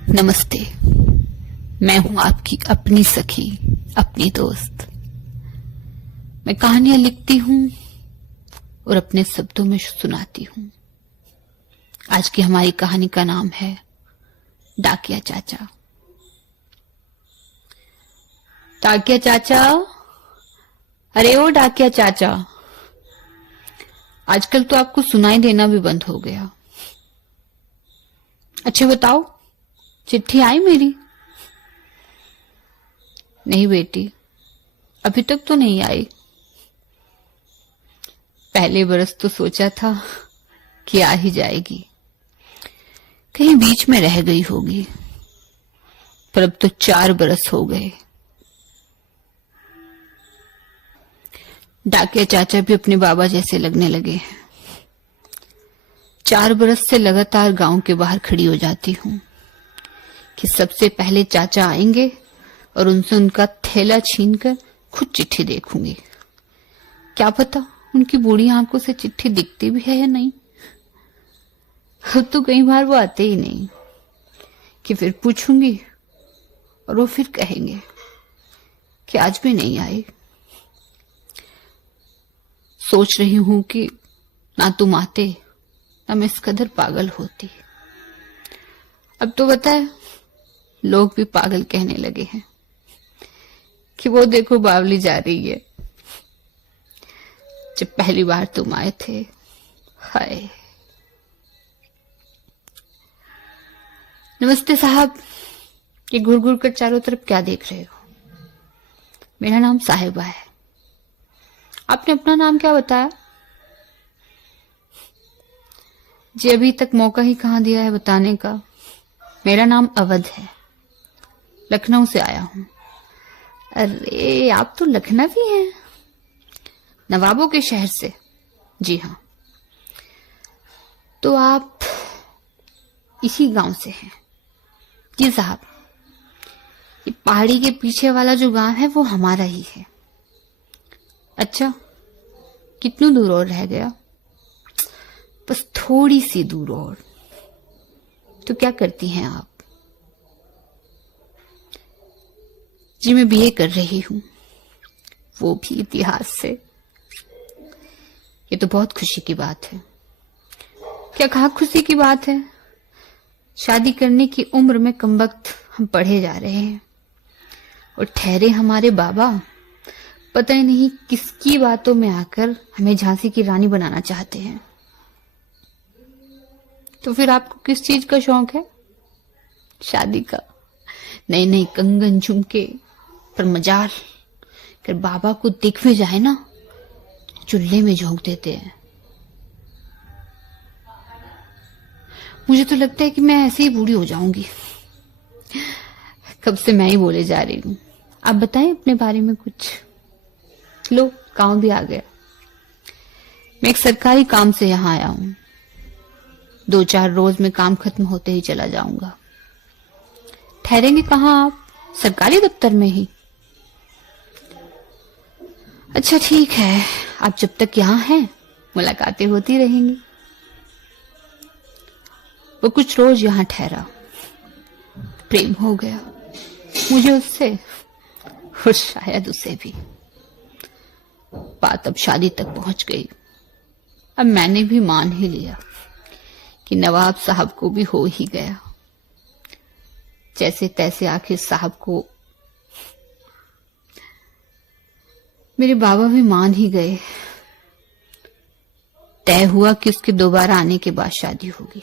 नमस्ते। मैं हूं आपकी अपनी सखी, अपनी दोस्त। मैं कहानियां लिखती हूं और अपने शब्दों में सुनाती हूं। आज की हमारी कहानी का नाम है डाकिया चाचा। डाकिया चाचा, अरे ओ डाकिया चाचा, आजकल तो आपको सुनाई देना भी बंद हो गया। अच्छा बताओ, चिट्ठी आई मेरी? नहीं बेटी, अभी तक तो नहीं आई। पहले बरस तो सोचा था कि आ ही जाएगी, कहीं बीच में रह गई होगी, पर अब तो 4 बरस हो गए। डाकिया चाचा भी अपने बाबा जैसे लगने लगे हैं। 4 बरस से लगातार गांव के बाहर खड़ी हो जाती हूं कि सबसे पहले चाचा आएंगे और उनसे उनका थैला छीनकर खुद चिट्ठी देखूंगी। क्या पता उनकी बूढ़ी आंखों से चिट्ठी दिखती भी है या नहीं। अब तो कई बार वो आते ही नहीं कि फिर पूछूंगी और वो फिर कहेंगे कि आज भी नहीं आई। सोच रही हूं कि ना तुम आते ना मैं इस कदर पागल होती। अब तो पता है, लोग भी पागल कहने लगे हैं कि वो देखो बावली जा रही है। जब पहली बार तुम आए थे, हाय। नमस्ते साहब, ये घुर घुर कर चारों तरफ क्या देख रहे हो? मेरा नाम साहिबा है। आपने अपना नाम क्या बताया? जी अभी तक मौका ही कहां दिया है बताने का। मेरा नाम अवध है, लखनऊ से आया हूं। अरे आप तो लखनवी हैं, नवाबों के शहर से। जी हाँ, तो आप इसी गांव से हैं? जी साहब, ये पहाड़ी के पीछे वाला जो गांव है वो हमारा ही है। अच्छा, कितनी दूर और रह गया? बस थोड़ी सी दूर और। तो क्या करती हैं आप? जी मैं बीए कर रही हूं, वो भी इतिहास से। ये तो बहुत खुशी की बात है। क्या कहा खुशी की बात है? शादी करने की उम्र में कमबख्त हम पढ़े जा रहे हैं और ठहरे हमारे बाबा पता ही नहीं किसकी बातों में आकर हमें झांसी की रानी बनाना चाहते हैं। तो फिर आपको किस चीज का शौक है? शादी का? नए नए कंगन झुमके, पर मजाल कर बाबा को दिख भी जाए ना, चूल्हे में झोंक देते हैं। मुझे तो लगता है कि मैं ऐसे ही बूढ़ी हो जाऊंगी। कब से मैं ही बोले जा रही हूं। आप बताएं अपने बारे में कुछ। लो, काम भी आ गया। मैं एक सरकारी काम से यहां आया हूं। 2-4 रोज में काम खत्म होते ही चला जाऊंगा। ठहरेंगे कहाँ आप? सरकारी दफ्तर में ही? अच्छा ठीक है, आप जब तक यहाँ हैं मुलाकातें होती रहेंगी। वो कुछ रोज यहाँ ठहरा, प्रेम हो गया मुझे उससे और शायद उसे भी। बात अब शादी तक पहुंच गई। अब मैंने भी मान ही लिया कि नवाब साहब को भी हो ही गया। जैसे तैसे आखिर साहब को मेरे बाबा भी मान ही गए। तय हुआ कि उसके दोबारा आने के बाद शादी होगी।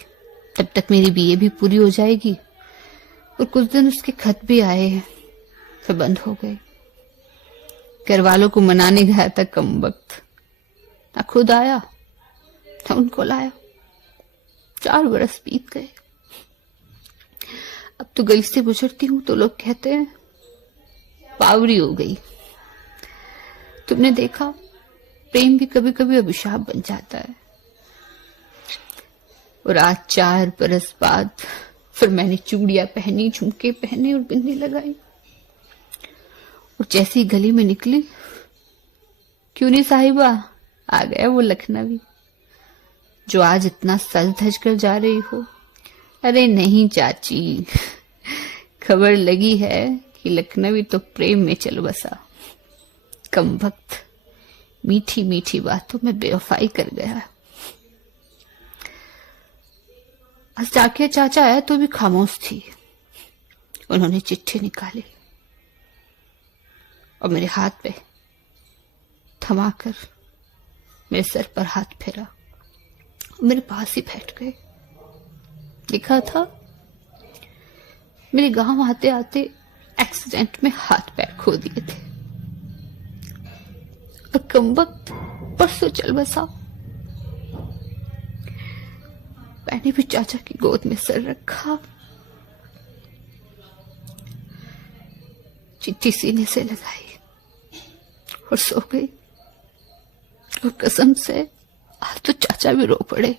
तब तक मेरी बीए भी पूरी हो जाएगी। और कुछ दिन उसके खत भी आए, फिर बंद हो गए। घर वालों को मनाने गया था कमबख्त, ना खुद आया ना उनको लाया। 4 बरस बीत गए। अब तो गली से गुजरती हूं तो लोग कहते हैं बावरी हो गई। तुमने देखा, प्रेम भी कभी कभी अभिशाप बन जाता है। और आज 4 बरस बाद फिर मैंने चूड़ियां पहनी, झुमके पहने और बिंदी लगाई। और जैसी गली में निकली, क्यों नहीं साहिबा, आ गया वो लखनवी जो आज इतना सज धज कर जा रही हो। अरे नहीं चाची, खबर लगी है कि लखनवी तो प्रेम में चल बसा। कमबख्त मीठी मीठी बातों में बेवफाई कर गया। आज जाके चाचा आया तो भी खामोश थी। उन्होंने चिट्ठी निकाली और मेरे हाथ पे थमाकर मेरे सर पर हाथ फेरा, मेरे पास ही बैठ गए। लिखा था, मेरे गांव आते आते एक्सीडेंट में हाथ पैर खो दिए थे और कमबख्त परसों चल बसा। मैंने भी चाचा की गोद में सर रखा, चिट्ठी सीने से लगाई और सो गई। और कसम से आज तो चाचा भी रो पड़े।